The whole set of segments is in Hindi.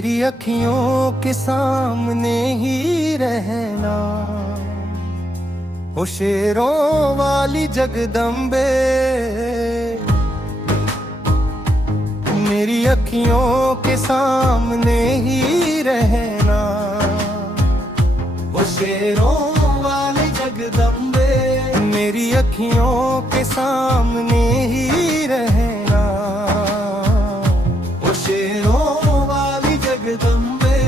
मेरी अखियों के सामने ही रहना, ओ शेरों वाली जगदम्बे। मेरी अखियों के सामने ही रहना, ओ शेरों वाली जगदम्बे। मेरी अखियों के सामने ही रहना, ओ शेरों वाली जगदम्बे।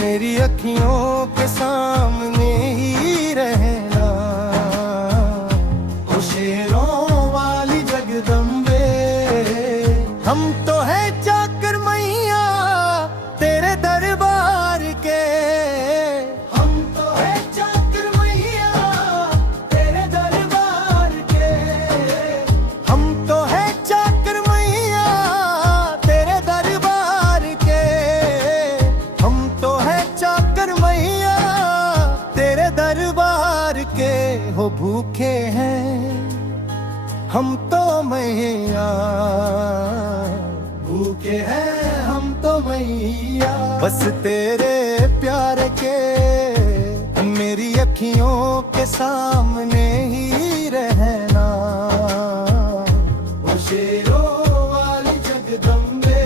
मेरी अखियों के सामने ही रहना, ओ शेरों वाली जगदम्बे। हम तो है चाकर मैया तेरे दरबार के, हम तो है चाकर मैया तेरे दरबार के। हम तो है चाकर मैया तेरे दरबार के। हम तो है चाकर मैया तेरे दरबार के। हो भूखे हैं हम तो मैया, भूखे हैं हम तो मैया, बस तेरे प्यार के। मेरी अखियों के सामने ही रहना, ओ शेरों वाली जगदम्बे।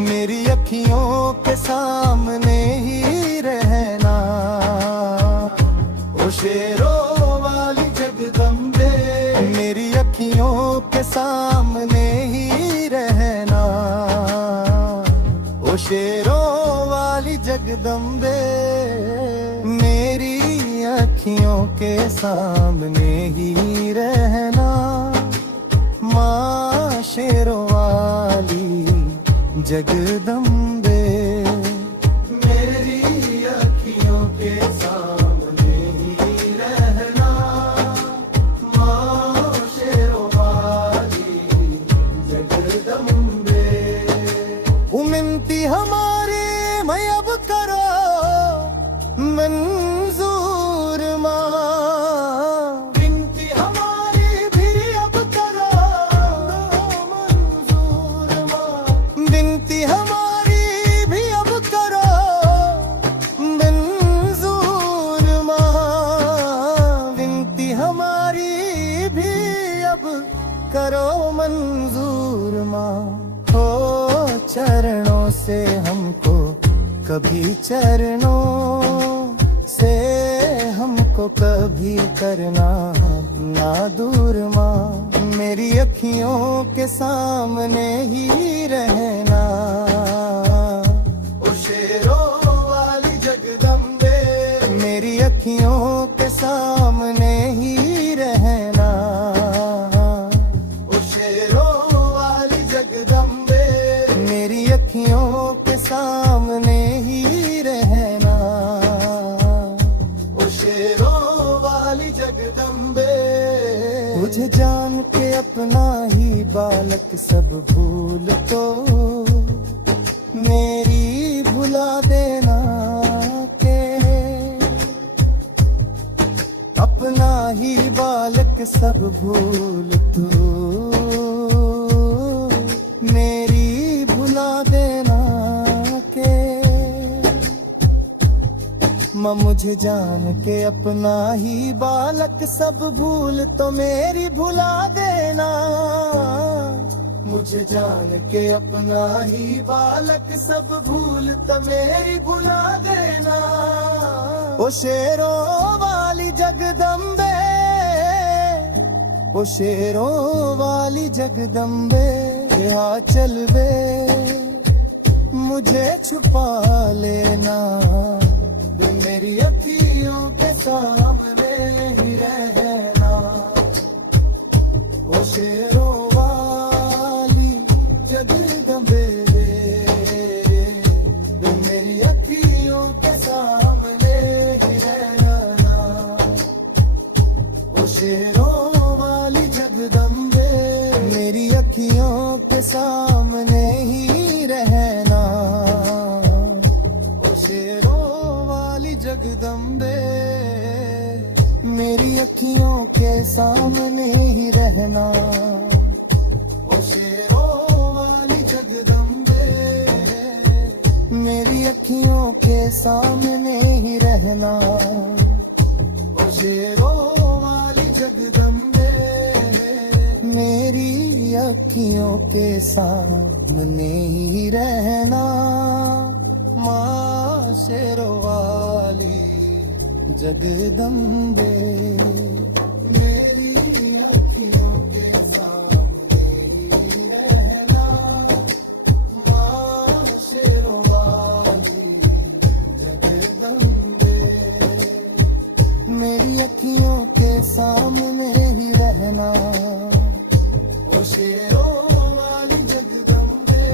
मेरी अखियों के सामने ही रहना, ओ शेरों वाली जगदम्बे। मेरी अखियों के सामने ही रहना, ओ शेरों वाली जगदम्बे। मेरी अखियों के सामने ही रहना, माँ शेरों वाली जगदम्बे। मेरी अखियों के सामने ही रहना, माँ शेरों वाली जगदम्बे। मिनती हमारी मैं अब करो मंजूर माँ, विनती हमारी भी अब करो मंजूर माँ। विनती हमारी भी अब करो मंजूर माँ। विनती हमारी भी अब करो मंजूर माँ। हो चरणों से हमको कभी चरणों से हमको कभी करना ना दूर माँ। मेरी अखियों के सामने ही रहना, ओ शेरों वाली जगदम्बे। मेरी अखियों के सामने ही रहना, ओ शेरों वाली जगदम्बे। मेरी अखियों के सामने ही रहना, ओ शेरों वाली जगदम्बे। तुझे जान के अपना ही बालक सब भूल तो मेरी भुला देना के। अपना ही बालक सब भूल तो मेरी भुला देना के। माँ मुझे जान के अपना ही बालक सब भूल तो मेरी भुला देना। मुझे जान के अपना ही बालक सब भूल तो मेरी भुला देना। ओ शेरों वाली जगदम्बे, ओ शेरों वाली जगदम्बे। यहाँ चल बे मुझे छुपा लेना, मेरी अखियों के सामने ही रहना, ओ शेरों वाली जगदम्बे। मेरी अखियों के सामने ही रहना, ओ शेरों वाली जगदम्बे। मेरी अखियों के सामने ही रहना, ओ शेरों वाली जगदम्बे। मेरी अखियों के सामने ही रहना, ओ शेरों वाली जगदम्बे। मेरी अखियों के सामने ही रहना, ओ शेरों वाली जगदम्बे। मेरी अखियों के सामने ही रहना, माँ शेरों वाली जगदम्बे। मेरी अखियों के सामने ही रहना, माँ शेरों वाली जगदम्बे। मेरी अखियों के सामने ही रहना, ओ शेरों वाली जगदम्बे।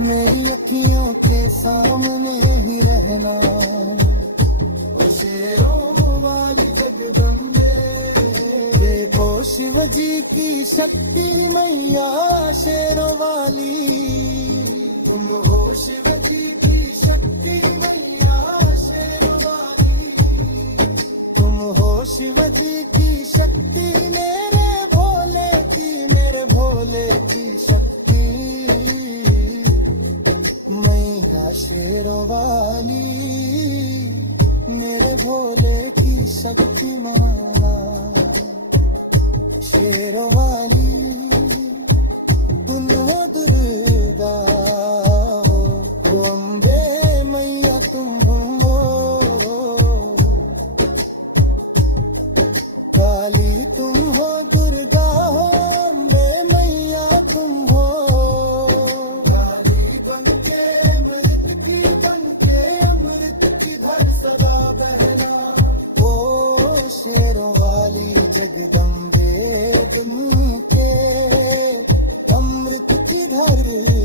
मेरी अखियों के सामने ही रहना, ओ शेरों वाली जगदम्बे। देखो शिव जी की शक्ति मैया शेरों वाली, तुम हो शिव जी की शक्ति मैया शेरों वाली। तुम हो शिव जी की शक्ति मेरे भोले की शक्ति। मैया शेरों वाली मेरे भोले की शक्ति माना। शेरों वाली तुम हो दुर्गा हो अम्बे मैया तुम हो। काली तुम हो दुर्गा हो अम्बे मैया तुम हो। काली बनके अमृत की घर सदा बहना, ओ शेरों वाली जगदम्बे। तुमके अमृत की घर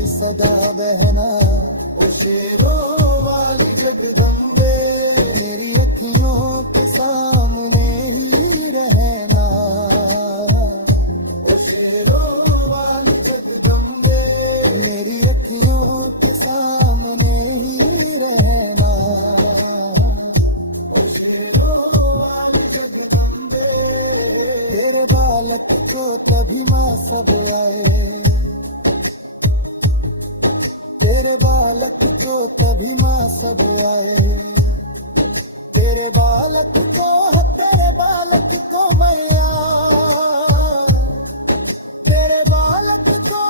सदा बहना, ओ शेरों वाली जगदम्बे। मेरी अखियों के सामने ही रहना, ओ शेरों वाली जगदम्बे। मेरी अखियों के सामने ही रहना, ओ शेरों वाली जगदम्बे। तेरे बालक को तभी माँ सब आए, तेरे बालक को तभी माँ सब आए। तेरे बालक को मैया, तेरे बालक को